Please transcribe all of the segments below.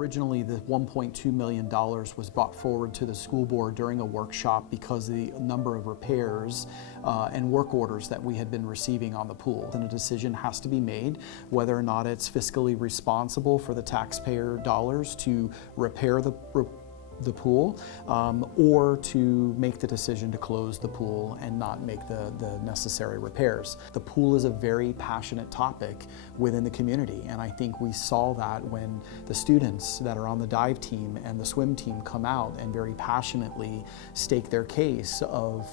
Originally, the $1.2 million was brought forward to the school board during a workshop because of the number of repairs and work orders that we had been receiving on the pool. And a decision has to be made whether or not it's fiscally responsible for the taxpayer dollars to repair the pool, or to make the decision to close the pool and not make the necessary repairs. The pool is a very passionate topic within the community, and I think we saw that when the students that are on the dive team and the swim team come out and very passionately stake their case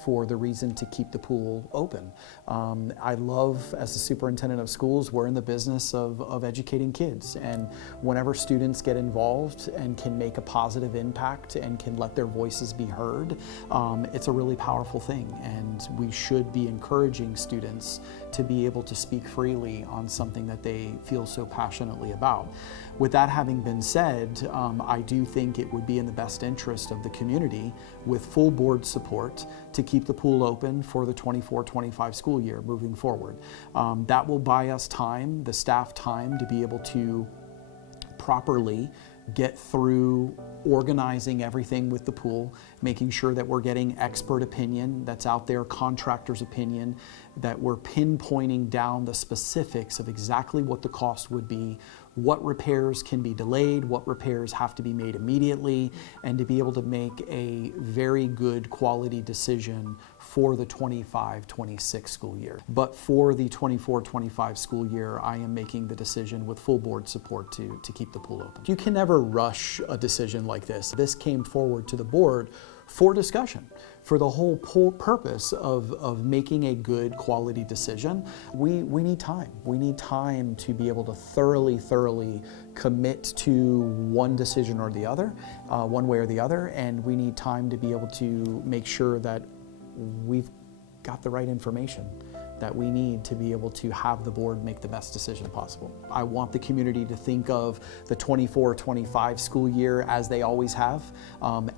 for the reason to keep the pool open. I love, as the superintendent of schools, we're in the business of educating kids, and whenever students get involved and can make a positive impact and can let their voices be heard, it's a really powerful thing, and we should be encouraging students to be able to speak freely on something that they feel so passionately about. With that having been said, I do think it would be in the best interest of the community, with full board support, to keep the pool open for the 24-25 school year moving forward. That will buy us time, the staff time, to be able to properly get through organizing everything with the pool, making sure that we're getting expert opinion that's out there, contractor's opinion, that we're pinpointing down the specifics of exactly what the cost would be, what repairs can be delayed, what repairs have to be made immediately, and to be able to make a very good quality decision for the 25-26 school year. But for the 24-25 school year, I am making the decision with full board support to keep the pool open. You can never rush a decision like this. This came forward to the board for discussion, for the whole purpose of making a good quality decision. We need time. We need time to be able to thoroughly commit to one decision or the other, one way or the other, and we need time to be able to make sure that we've got the right information that we need to be able to have the board make the best decision possible. I want the community to think of the 24-25 school year as they always have.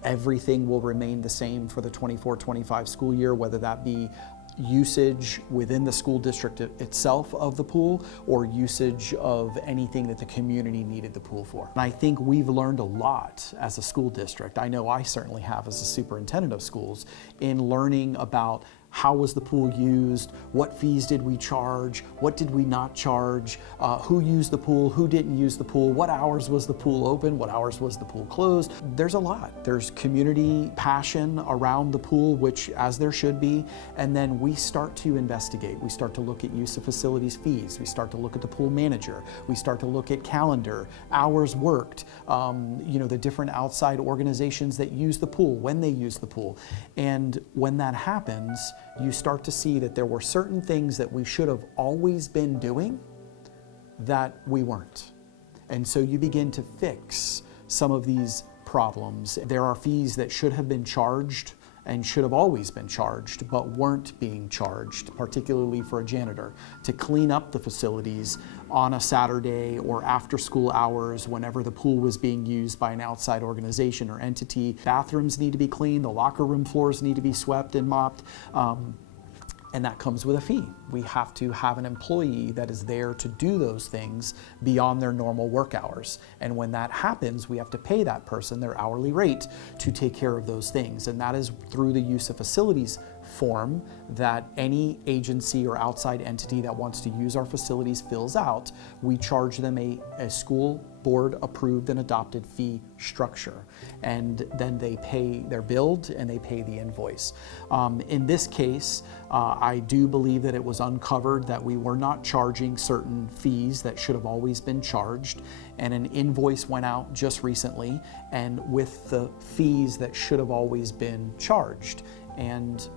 Everything will remain the same for the 24-25 school year, whether that be usage within the school district itself of the pool or usage of anything that the community needed the pool for. And I think we've learned a lot as a school district. I know I certainly have as a superintendent of schools in learning about how was the pool used, what fees did we charge, what did we not charge, who used the pool, who didn't use the pool, what hours was the pool open, what hours was the pool closed. There's a lot. There's community passion around the pool, which as there should be, and then we start to investigate. We start to look at use of facilities fees. We start to look at the pool manager. We start to look at calendar, hours worked, the different outside organizations that use the pool, when they use the pool. And when that happens, you start to see that there were certain things that we should have always been doing that we weren't. And so you begin to fix some of these problems. There are fees that should have been charged and should have always been charged, but weren't being charged, particularly for a janitor, to clean up the facilities on a Saturday or after school hours whenever the pool was being used by an outside organization or entity. Bathrooms need to be cleaned, the locker room floors need to be swept and mopped. And that comes with a fee. We have to have an employee that is there to do those things beyond their normal work hours. And when that happens, we have to pay that person their hourly rate to take care of those things. And that is through the use of facilities form that any agency or outside entity that wants to use our facilities fills out. We charge them a school board approved and adopted fee structure, and then they're billed and they pay the invoice. In this case, I do believe that it was uncovered that we were not charging certain fees that should have always been charged, and an invoice went out just recently and with the fees that should have always been charged, and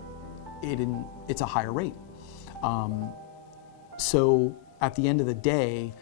it's a higher rate. So at the end of the day,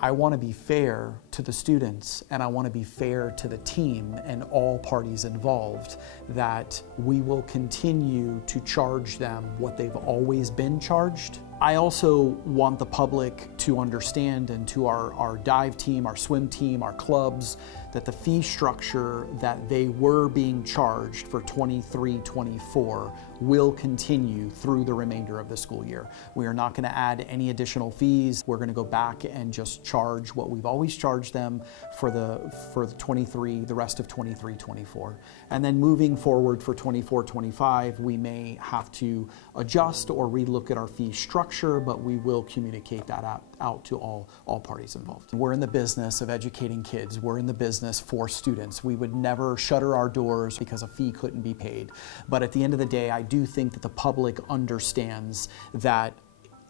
I want to be fair to the students, and I want to be fair to the team and all parties involved, that we will continue to charge them what they've always been charged. I also want the public to understand, and to our dive team, our swim team, our clubs, that the fee structure that they were being charged for 23-24 will continue through the remainder of the school year. We are not going to add any additional fees. We're going to go back and just charge what we've always charged charge them for the 23, the rest of 23, 24. And then moving forward for 24, 25, we may have to adjust or relook at our fee structure, but we will communicate that out to all parties involved. We're in the business of educating kids. We're in the business for students. We would never shutter our doors because a fee couldn't be paid. But at the end of the day, I do think that the public understands that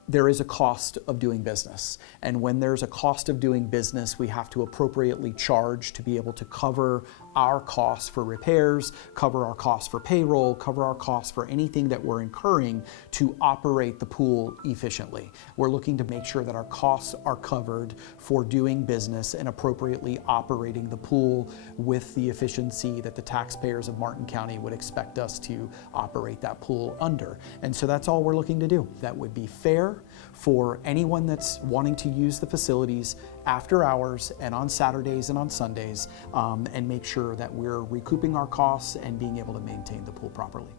there is a cost of doing business. And when there's a cost of doing business, we have to appropriately charge to be able to cover our costs for repairs, cover our costs for payroll, cover our costs for anything that we're incurring to operate the pool efficiently. We're looking to make sure that our costs are covered for doing business and appropriately operating the pool with the efficiency that the taxpayers of Martin County would expect us to operate that pool under. And so that's all we're looking to do. That would be fair for anyone that's wanting to use the facilities after hours and on Saturdays and on Sundays, and make sure that we're recouping our costs and being able to maintain the pool properly.